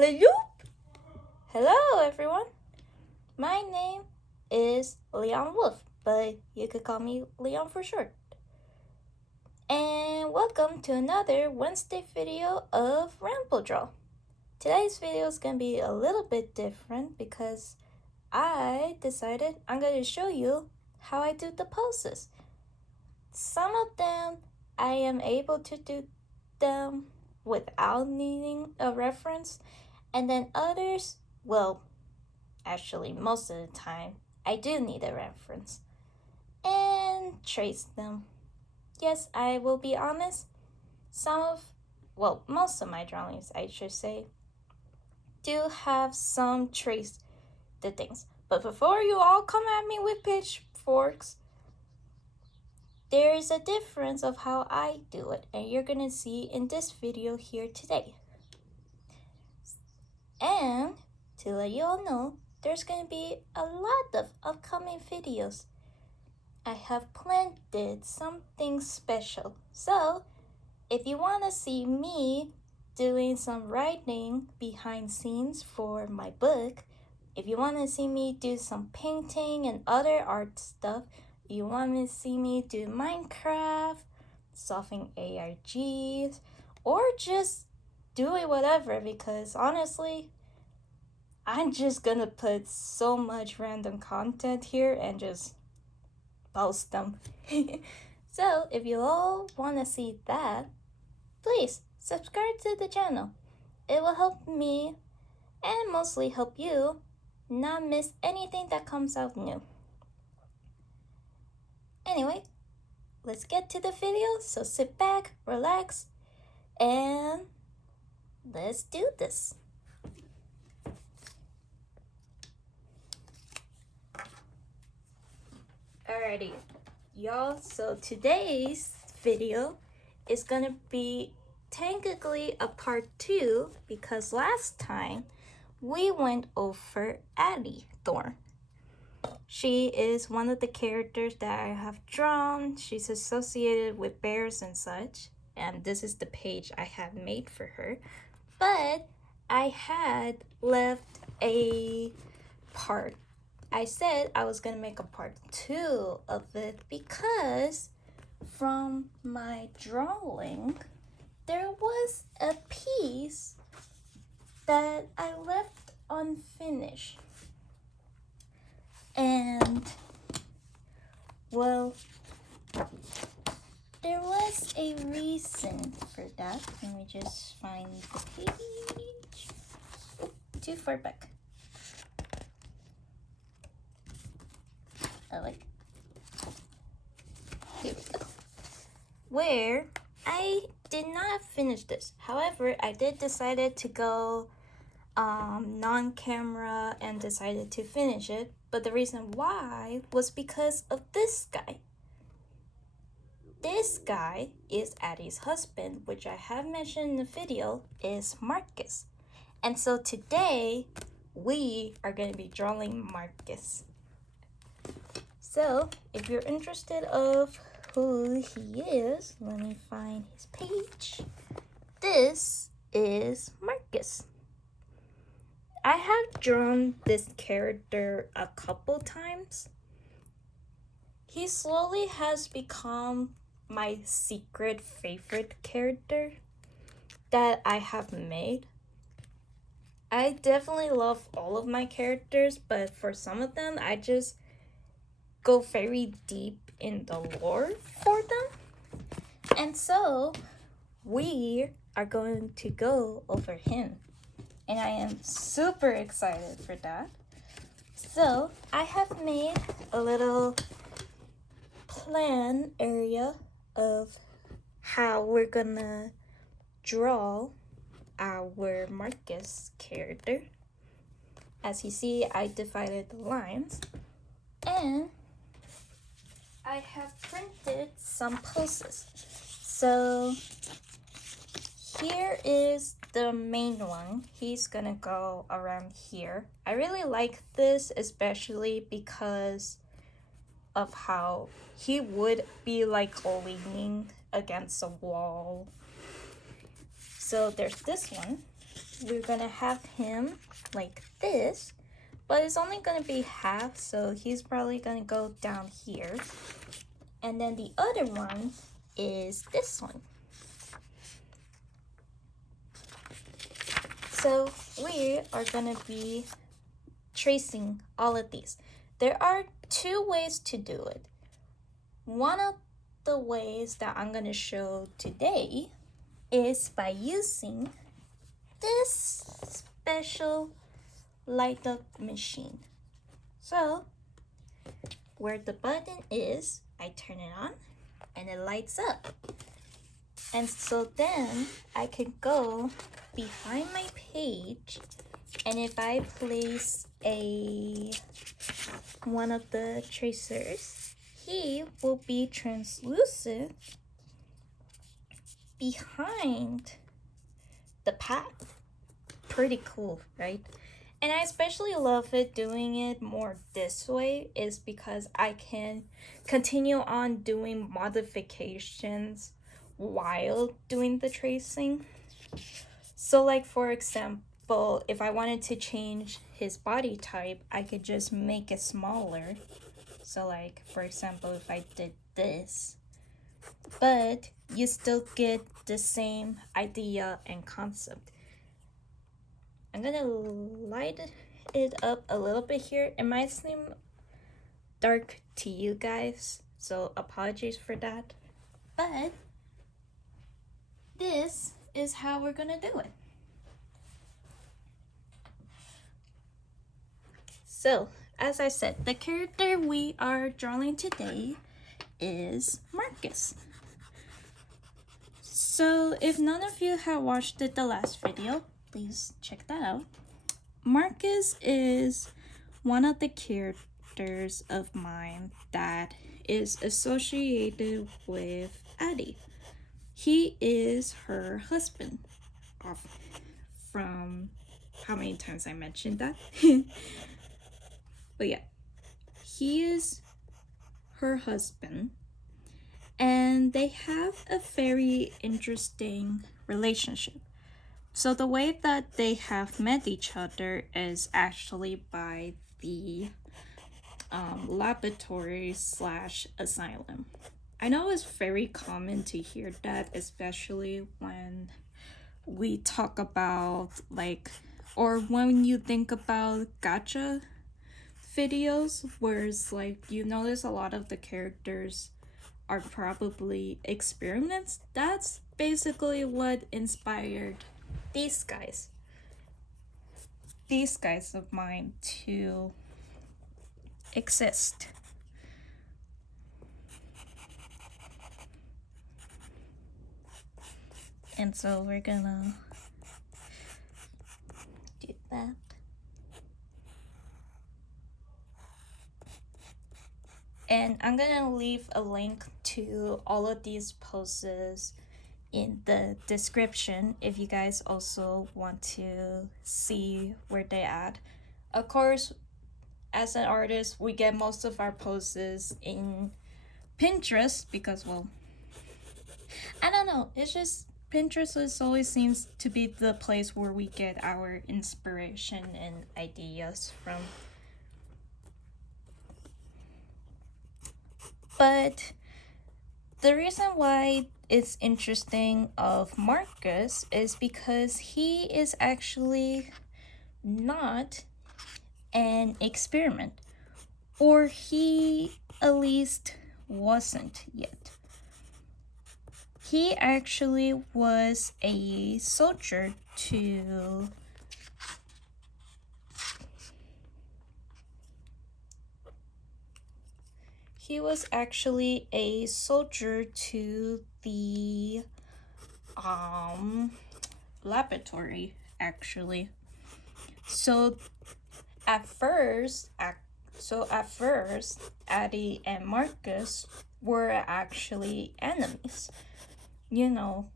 Alley-oop! Hello, everyone. My name is Leon Wolf, but you could call me Leon for short. And welcome to another Wednesday video of Ramble Draw. Today's video is going to be a little bit different because I decided I'm going to show you how I do the poses. Some of them I am able to do them without needing a reference, and then others, well, actually most of the time I do need a reference and trace them. Yes, I will be honest, most of my drawings, I should say, do have some trace the things. But before you all come at me with pitchforks, there's a difference of how I do it, and you're gonna see in this video here today. And to let you all know, there's gonna be a lot of upcoming videos. I have planned something special. So if you wanna see me doing some writing behind scenes for my book, if you wanna see me do some painting and other art stuff, you want to see me do Minecraft, solving ARGs, or just doing whatever, because honestly, I'm just gonna put so much random content here and just post them. So if you all want to see that, please subscribe to the channel. It will help me and mostly help you not miss anything that comes out new. Anyway, let's get to the video, so sit back, relax, and let's do this. Alrighty, y'all, so today's video is gonna be technically a part 2 because last time we went over Addie Thorne. She is one of the characters that I have drawn. She's associated with bears and such, and this is the page I have made for her. But I had left a part. I said I was gonna make a part 2 of it because from my drawing, there was a piece that I left unfinished. And, well, there was a reason for that. Let me just find the page. Oh, too far back. Here we go. Where I did not finish this. However, I did decided to go non-camera and decided to finish it. But the reason why was because of this guy. This guy is Addie's husband, which I have mentioned in the video is Marcus. And so today we are going to be drawing Marcus. So if you're interested of who he is, let me find his page. This is Marcus. I have drawn this character a couple times. He slowly has become my secret favorite character that I have made. I definitely love all of my characters, but for some of them, I just go very deep in the lore for them. And so we are going to go over him. And I am super excited for that. So I have made a little plan area of how we're gonna draw our Marcus character. As you see, I divided the lines. And I have printed some poses. So here is the main one. He's gonna go around here. I really like this, especially because of how he would be like leaning against a wall. So there's this one. we're gonna have him like this, but it's only gonna be half, so he's probably gonna go down here. And then the other one is this one. So we are gonna be tracing all of these. There are two ways to do it. One of the ways that I'm gonna show today is by using this special light up machine. So where the button is, I turn it on and it lights up. And so then I can go behind my page, and if I place one of the tracers, he will be translucent behind the path. Pretty cool, right? And I especially love it doing it more this way is because I can continue on doing modifications while doing the tracing. So like for example, if I wanted to change his body type, I could just make it smaller. So like for example, if I did this, but you still get the same idea and concept. I'm gonna light it up a little bit here. It might seem dark to you guys, so apologies for that. But this is how we're gonna do it. So, as I said, the character we are drawing today is Marcus. So, if none of you have watched the last video, please check that out. Marcus is one of the characters of mine that is associated with Addie. He is her husband. From how many times I mentioned that. But yeah, he is her husband, and they have a very interesting relationship. So the way that they have met each other is actually by the laboratory / asylum. I know it's very common to hear that, especially when we talk about or when you think about gacha videos, where it's like you notice a lot of the characters are probably experiments. That's basically what inspired these guys of mine to exist. And so we're gonna do that. And I'm gonna leave a link to all of these poses in the description if you guys also want to see where they at. Of course, as an artist, we get most of our poses in Pinterest because, well, I don't know, it's just Pinterest always seems to be the place where we get our inspiration and ideas from. But the reason why it's interesting of Marcus is because he is actually not an experiment, or he at least wasn't yet. He actually was a soldier to the laboratory, actually. So at first, Addie and Marcus were actually enemies. You know,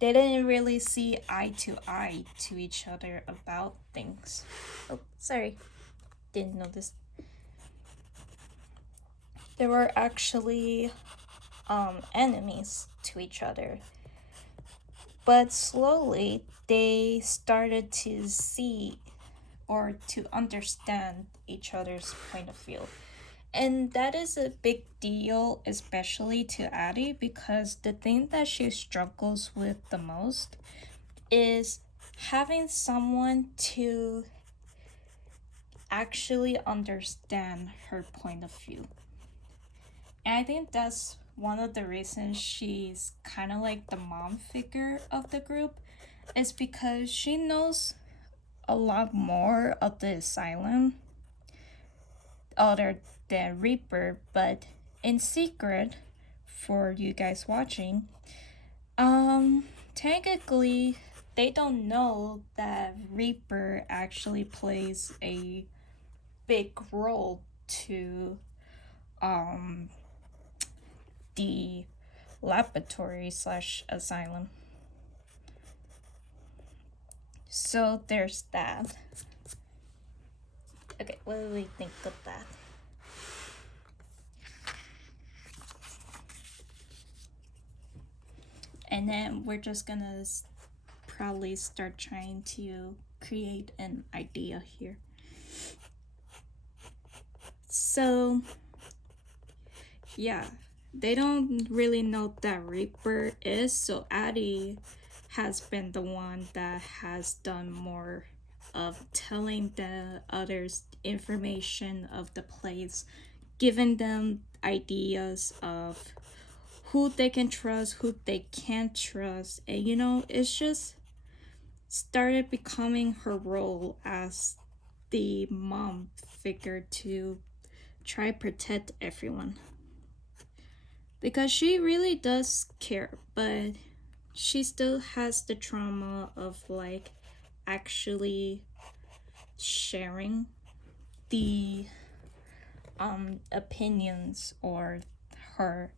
they didn't really see eye to eye to each other about things. Oh, sorry, didn't notice. They were actually enemies to each other. But slowly they started to see or to understand each other's point of view. And that is a big deal, especially to Addie, because the thing that she struggles with the most is having someone to actually understand her point of view. And I think that's one of the reasons she's kind of like the mom figure of the group, is because she knows a lot more of the asylum other than Reaper, but in secret for you guys watching, technically they don't know that Reaper actually plays a big role to the laboratory slash asylum. So there's that. Okay, what do we think of that? And then we're just gonna probably start trying to create an idea here. So, yeah, they don't really know that Reaper is, so Addie has been the one that has done more of telling the others information of the place, giving them ideas of who they can trust, who they can't trust, and it's just started becoming her role as the mom figure to try protect everyone, because she really does care, but she still has the trauma of like actually sharing the opinions or her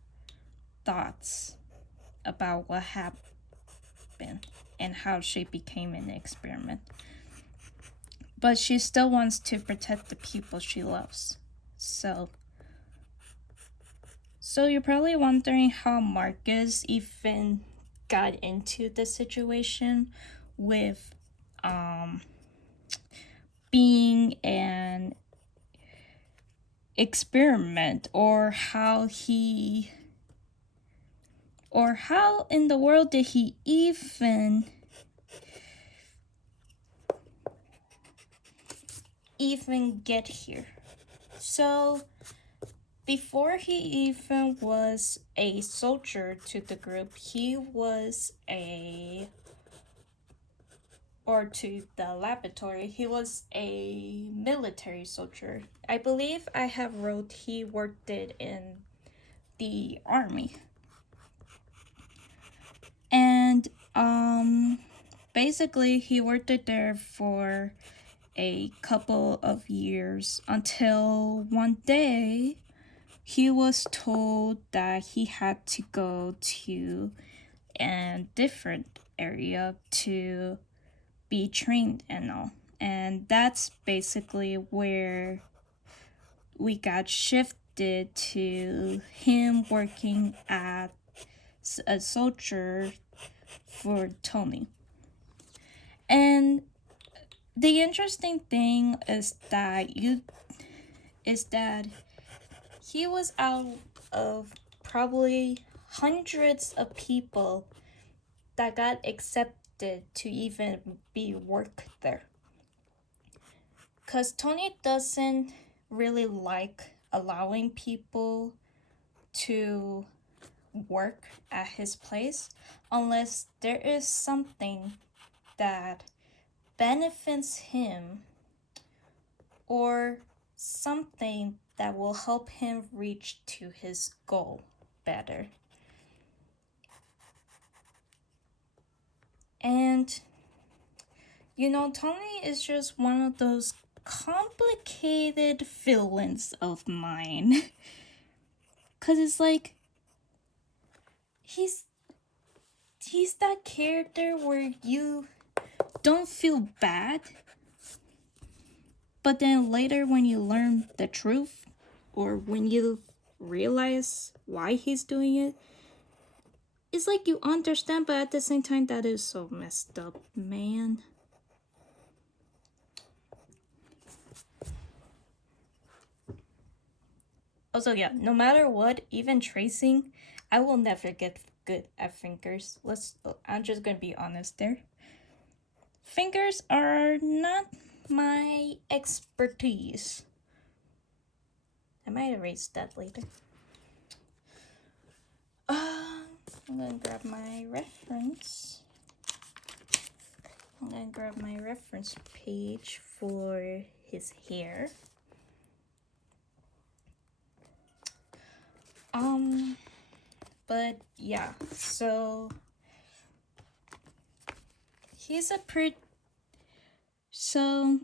thoughts about what happened and how she became an experiment. But she still wants to protect the people she loves. So you're probably wondering how Marcus even got into the situation with being an experiment, or how in the world did he even get here. So before he even was a soldier to the group, he was to the laboratory, he was a military soldier. I believe I have wrote he worked it in the army. And basically he worked it there for a couple of years until one day he was told that he had to go to a different area to be trained and all. And that's basically where we got shifted to him working as a soldier for Tony. And the interesting thing is that he was out of probably hundreds of people that got accepted to even be work there. Because Tony doesn't really like allowing people to work at his place unless there is something that benefits him or something that will help him reach to his goal better. And Tony is just one of those complicated villains of mine. Cause it's like he's that character where you don't feel bad, but then later when you learn the truth or when you realize why he's doing it, it's like you understand, but at the same time, that is so messed up, man. Also, yeah, no matter what, even tracing, I will never get good at fingers. I'm just gonna be honest there. Fingers are not my expertise. I might erase that later. I'm gonna grab my reference. I'm gonna grab my reference page for his hair. But yeah, so he's a pretty. So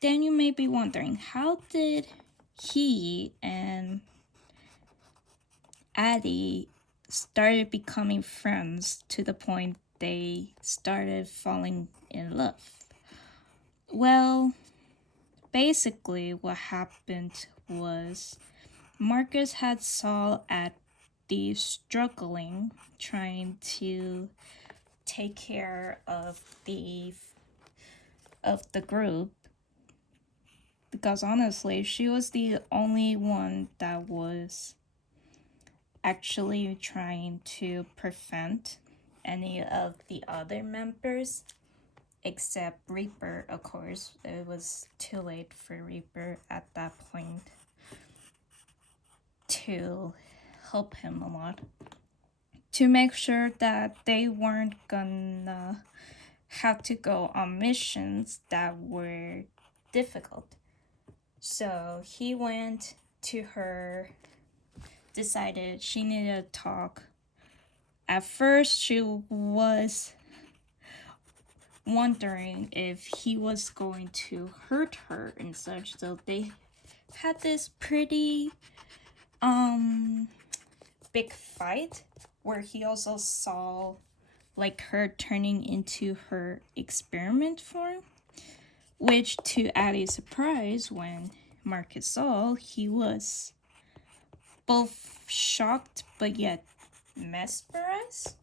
then you may be wondering, how did he and Addie started becoming friends to the point they started falling in love? Well, basically what happened was Marcus had saw Addie struggling trying to take care of the group, because honestly she was the only one that was actually trying to prevent any of the other members except Reaper. Of course, it was too late for Reaper at that point to help him a lot, to make sure that they weren't gonna have to go on missions that were difficult. So he went to her, decided she needed to talk. At first, she was wondering if he was going to hurt her and such, so they had this pretty big fight where he also saw like her turning into her experiment form, which to Addie's surprise, when Marcus saw, he was both shocked but yet mesmerized.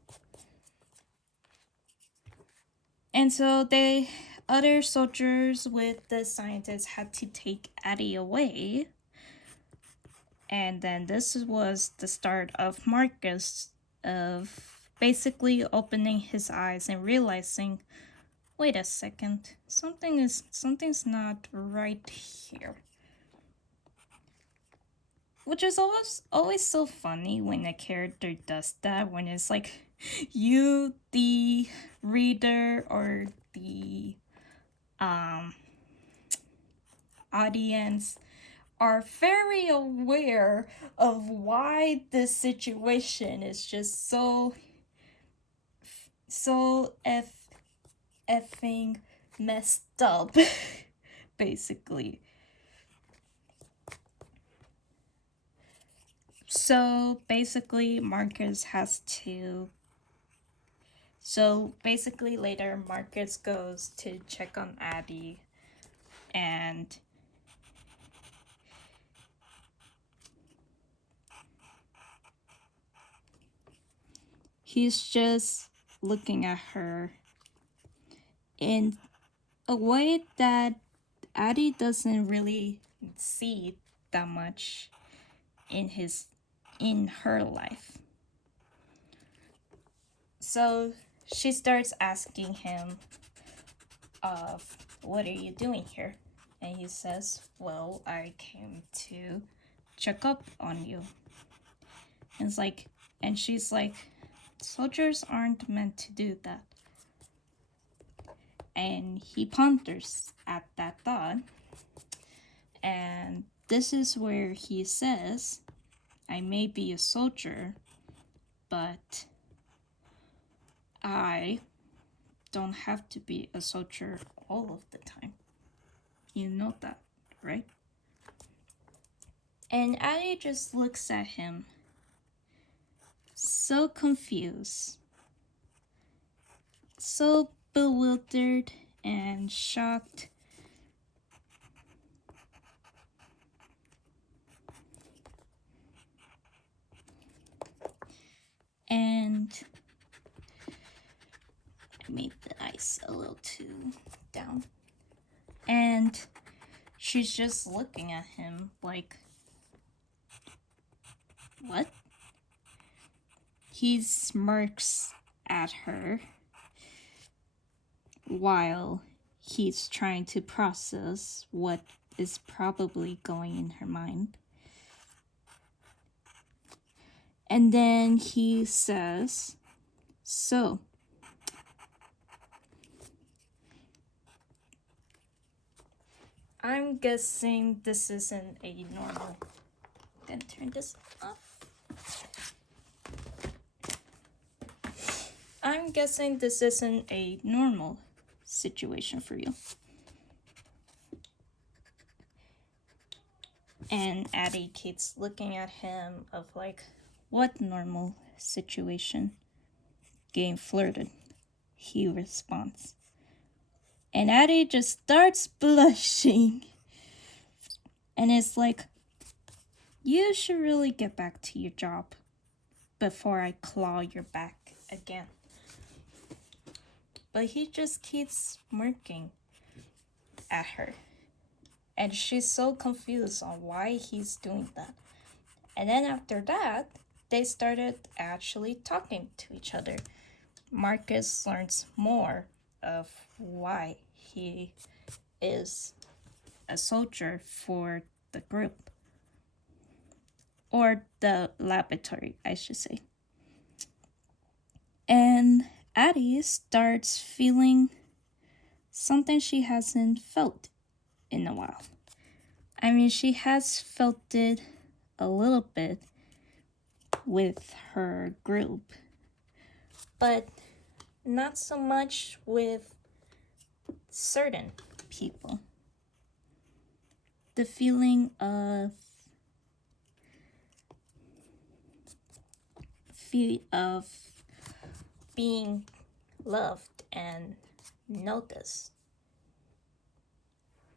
And so the other soldiers with the scientists had to take Addie away. And then this was the start of Marcus of basically opening his eyes and realizing, wait a second, something's not right here. Which is always so funny when a character does that, when it's like you, the reader or the audience, are very aware of why this situation is just so effing messed up, basically. So basically, later Marcus goes to check on Addie, and he's just looking at her in a way that Addie doesn't really see that much in her life. So she starts asking him, what are you doing here? And he says, well, I came to check up on you. And she's like, soldiers aren't meant to do that. And he ponders at that thought. And this is where he says, I may be a soldier, but I don't have to be a soldier all of the time. You know that, right? And Addie just looks at him, so confused, so bewildered and shocked. And I made the ice a little too down. And she's just looking at him like, what? He smirks at her while he's trying to process what is probably going in her mind. And then he says, so, I'm guessing this isn't a normal. I'm gonna turn this off. I'm guessing this isn't a normal situation for you. And Addie keeps looking at him of like, what normal situation? Getting flirted, he responds. And Addie just starts blushing. And it's like, you should really get back to your job before I claw your back again. But he just keeps smirking at her. And she's so confused on why he's doing that. And then after that, they started actually talking to each other. Marcus learns more of why he is a soldier for the group. Or the laboratory, I should say. And Addie starts feeling something she hasn't felt in a while. I mean, she has felt it a little bit with her group, but not so much with certain people. The feeling of being loved and noticed.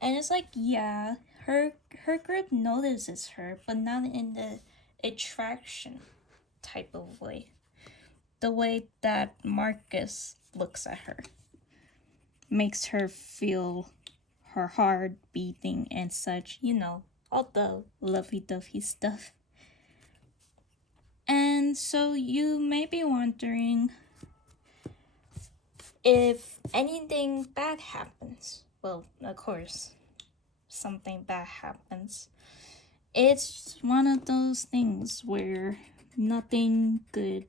And it's like, yeah, her group notices her, but not in the attraction type of way. The way that Marcus looks at her makes her feel her heart beating and such, you know, all the lovey-dovey stuff. And so you may be wondering if anything bad happens. Well, of course, something bad happens. It's one of those things where nothing good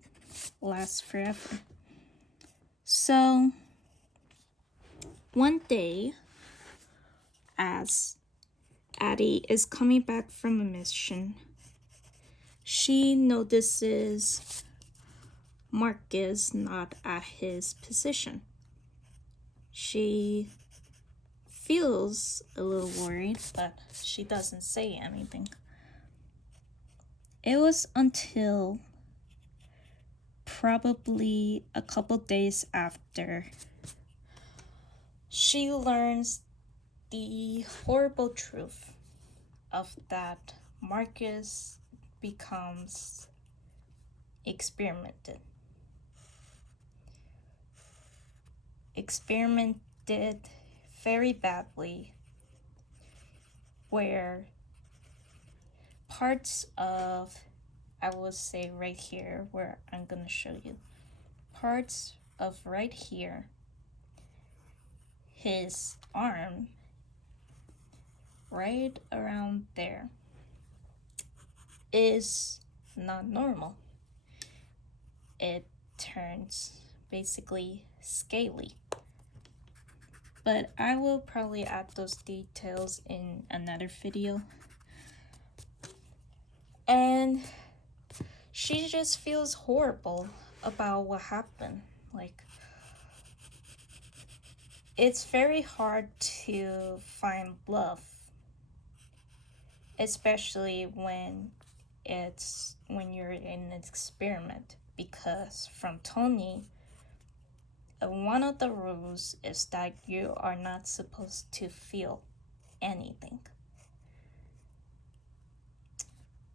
lasts forever. So, one day, as Addie is coming back from a mission, she notices Marcus not at his position. She feels a little worried, but she doesn't say anything. It was until probably a couple days after she learns the horrible truth of that Marcus becomes experimented very badly, where parts of, I will say right here where I'm gonna show you, parts of right here, his arm, right around there, is not normal. It turns basically scaly. But I will probably add those details in another video. And she just feels horrible about what happened. Like, it's very hard to find love, especially when you're in an experiment, because from Tony, one of the rules is that you are not supposed to feel anything.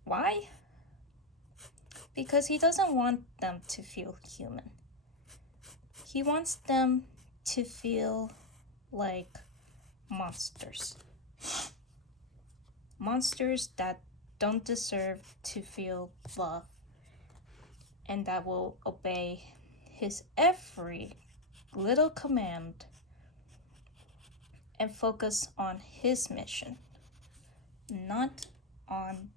Why? because he doesn't want them to feel human. He wants them to feel like monsters. Monsters that don't deserve to feel love and that will obey his every little command and focus on his mission, not on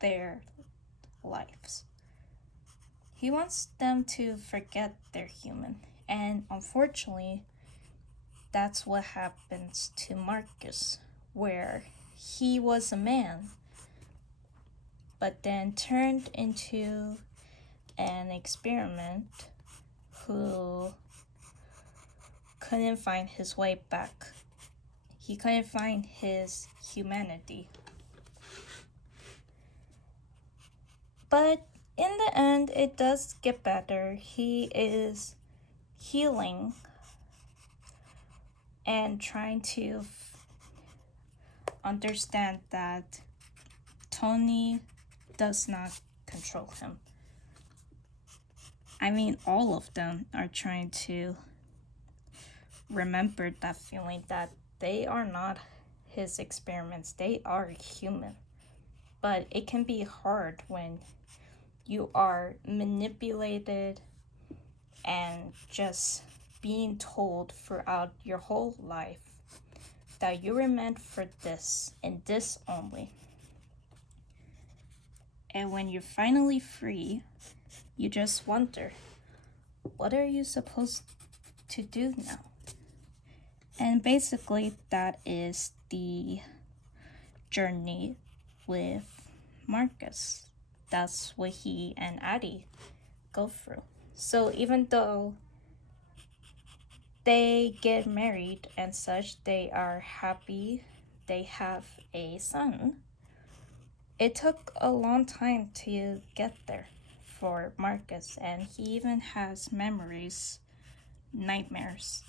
their lives. He wants them to forget they're human, and unfortunately, that's what happens to Marcus, where he was a man, but then turned into an experiment who couldn't find his way back. He couldn't find his humanity. But in the end, it does get better. He is healing and trying to understand that Tony does not control him. I mean, all of them are trying to remember that feeling that they are not his experiments. They are human. But it can be hard when you are manipulated and just being told throughout your whole life that you were meant for this and this only. And when you're finally free, you just wonder, what are you supposed to do now? And basically, that is the journey with Marcus. That's what he and Addie go through. So even though they get married and such, they are happy, they have a son, it took a long time to get there for Marcus, and he even has nightmares,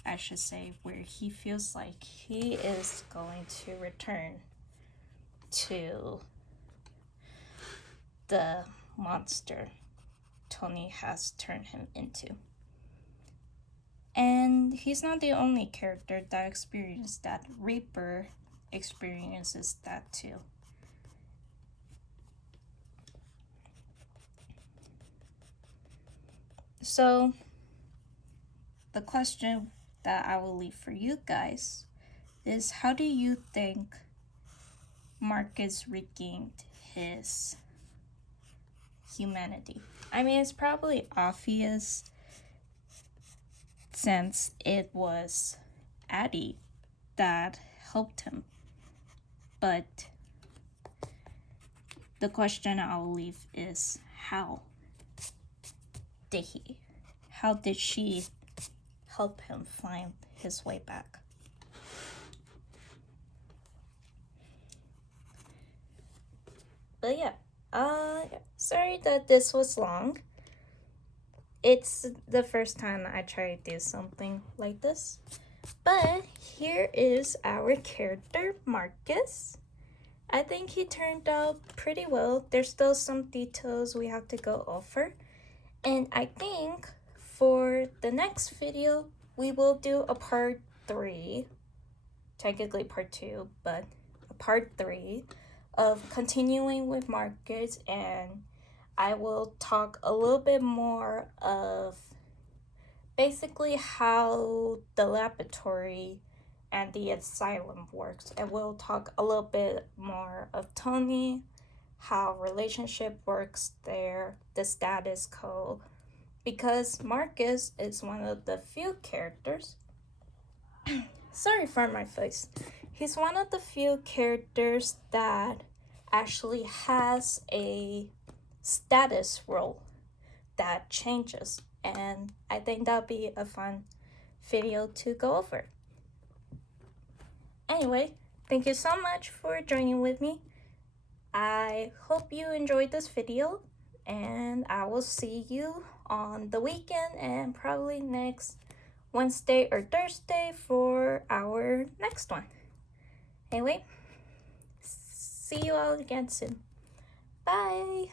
I should say, where he feels like he is going to return to the monster Tony has turned him into. And he's not the only character that experienced that. Reaper experiences that too. So, the question that I will leave for you guys is, how do you think Marcus regained his humanity? I mean, it's probably obvious since it was Addie that helped him. But the question I'll leave is, how did she help him find his way back? But yeah, sorry that this was long. It's the first time I try to do something like this. But here is our character, Marcus. I think he turned out pretty well. There's still some details we have to go over. And I think for the next video, we will do a part 3. Technically part 2, but a part 3 of continuing with Marcus, and I will talk a little bit more of basically how the laboratory and the asylum works, and we'll talk a little bit more of Tony, how relationship works there, the status quo, because Marcus is one of the few characters sorry for my voice. He's one of the few characters that actually has a status role that changes, and I think that'll be a fun video to go over. Anyway, thank you so much for joining with me. I hope you enjoyed this video, and I will see you on the weekend and probably next Wednesday or Thursday for our next one. Anyway, see you all again soon. Bye!